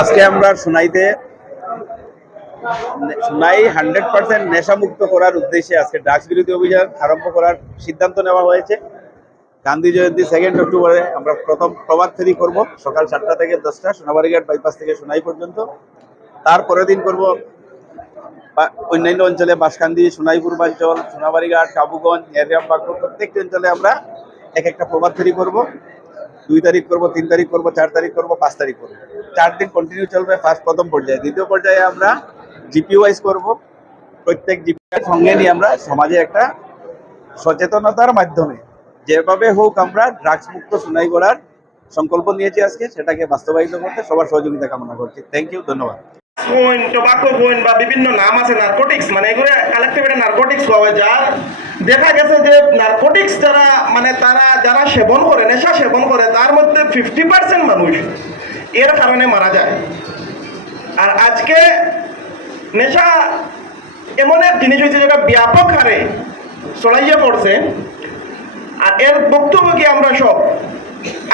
আজকে আমরা সোনাইতে সোনাই হান্ড্রেড পার্সেন্ট নেশামুক্ত করার উদ্দেশ্যে আজকে ড্রাগস বিরোধী অভিযান আরম্ভ করার সিদ্ধান্ত নেওয়া হয়েছে। গান্ধী জয়ন্তী সেকেন্ড অক্টোবরে আমরা প্রথম প্রভাত ফেরি করব, সকাল সাতটা থেকে দশটা, সোনাবাড়িঘাট বাইপাস থেকে সোনাই পর্যন্ত। তারপরের দিন করব অন্যান্য অঞ্চলে বাসকান্দি সোনাই পূর্বাঞ্চল সোনাবাড়িঘাট, কাবুগঞ্জ এরিয়ামবাগ প্রত্যেকটি অঞ্চলে আমরা এক একটা প্রভাত ফেরি করব। দুই তারিখ করব, তিন তারিখ করব, চার তারিখ করব, পাঁচ তারিখ করব। চার দিন কন্টিনিউ চলবে ফার্স্ট প্রথম পর্যায়ে। দ্বিতীয় পর্যায়ে আমরা জিপি ওয়াইজ করব। প্রত্যেক জিপি সঙ্গে নিয়ে আমরা সমাজে একটা সচেতনতার মাধ্যমে যেভাবে হোক আমরা ড্রাগস মুক্ত সুনাই করার সংকল্প নিয়েছি আজকে, সেটাকে বাস্তবায়িত করতে সবার সহযোগিতা কামনা করছি। থ্যাংক ইউ ধন্যবাদ। কোয়েন টোবাকো কোয়েন বা বিভিন্ন নাম আছে নার্কোটিক্স মানে এগুলো কালেক্টিভ একটা নার্কোটিক্স পাওয়া যার দেখা গেছে যে নার্কোটিক্স যারা মানে তারা যারা সেবন করে, নেশা সেবন করে, তার মধ্যে ফিফটি পার্সেন্ট মানুষ এর কারণে মারা যায়। আর আজকে নেশা এমন এক জিনিস হয়েছে যেটা ব্যাপক হারে ছড়াইয়া পড়ছে। আর এর বক্তব্য কি আমরা সব?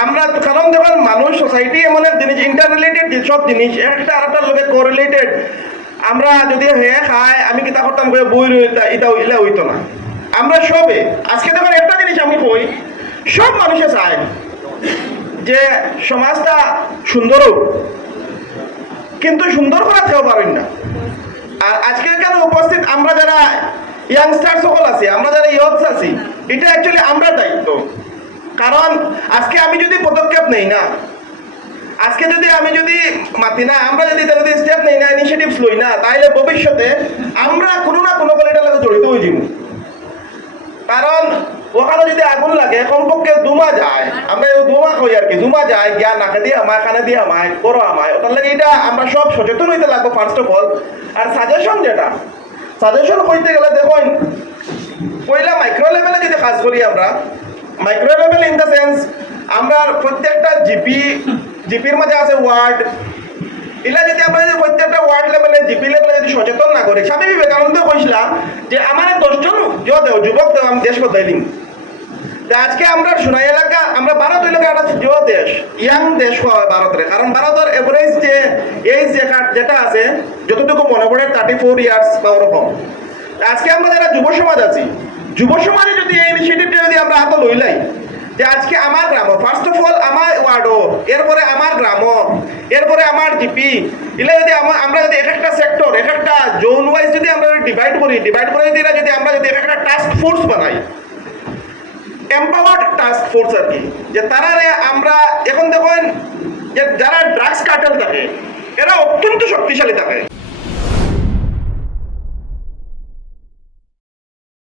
আমরা কারণ দেখুন মানুষ সোসাইটি এমন এক জিনিস ইন্টার রিলেটেড সব জিনিস, একটা আরেকটার লগে কোরিলেটেড আমরা যদি হয়ে খাই আমি কিতা করতাম করে বই রইতা এটা ইলা হইতো না। আমরা সবে, আজকে দেখুন একটা জিনিস আমি কই, সব মানুষে চায় যে সমাজটা সুন্দর হোক, কিন্তু সুন্দর করা কেউ পারেন না। আর আজকে কেন উপস্থিত আমরা যারা ইয়াংস্টার সকল আছি, আমরা যারা ইয়থস আছি, এটা অ্যাকচুয়ালি আমরা দায়িত্ব। কারণ আজকে আমি যদি পদক্ষেপ নেই না, আজকে যদি আমি যদি মাতি না, আমরা যদি যদি স্টেপ নেই না ইনিশিয়েটিভস লই না তাহলে ভবিষ্যতে আমরা কোনো না কোনো করে এটার জড়িত হয়ে যাব। কারণ ওখানে যদি আগুন লাগে, কমপক্ষে দুমা যায়, আমরা দুমা কই আর কি, দুমা যায়, জ্ঞান নাকে দিয়ে আমায়, কানে দিয়ে আমায় করো আমায়, ওটার লাগে এটা আমরা সব সচেতন হইতে লাগবো ফার্স্ট অফ অল আর সাজেশন যেটা সাজেশন হইতে গেলে দেখুন, পয়লা মাইক্রো লেভেলে যদি কাজ করি আমরা micro level in the sense আমরা প্রত্যেকটা জিপি জিপির মাঝে আছে ওয়ার্ড এলা যদি আমরা যদি প্রত্যেকটা ওয়ার্ড লেভেলে জিপি লেভেলে যদি সচেতন না করি, স্বামী বিবেকানন্দ কইছিলাম যে, আমার দশজন যুব দেও, যুবক দেও, আমি দেশ বদলাইলিম আজকে আমরা সোনাই এলাকা, আমরা ভারত এলাকা একটা যুব দেশ, ইয়াং দেশ হওয়া ভারতের। কারণ ভারতের এভারেজ যে এইজ যেটা আছে, যতটুকু মনে পড়ে থার্টি ফোর ইয়ার্স বা ওরকম। আজকে আমরা যারা যুব সমাজ আছি যুব সমাজে যদি এই ইনিশিয়েটিভটা যদি আমরা হাতে লইলাই, যে আজকে আমার গ্রাম ফার্স্ট অফ অল আমার ওয়ার্ডও এরপরে আমার গ্রাম এরপরে আমার জিপি এগুলো যদি আমরা যদি এক একটা সেক্টর এক একটা জোন ওয়াইজ যদি আমরা ডিভাইড করি ডিভাইড করে যদি যদি আমরা যদি এক একটা টাস্ক ফোর্স বানাই এম্পাওয়ার্ড টাস্ক ফোর্স আর কি, যে তারা আমরা, এখন দেখুন, যে যারা ড্রাগস কার্টেল থাকে, এরা অত্যন্ত শক্তিশালী থাকে।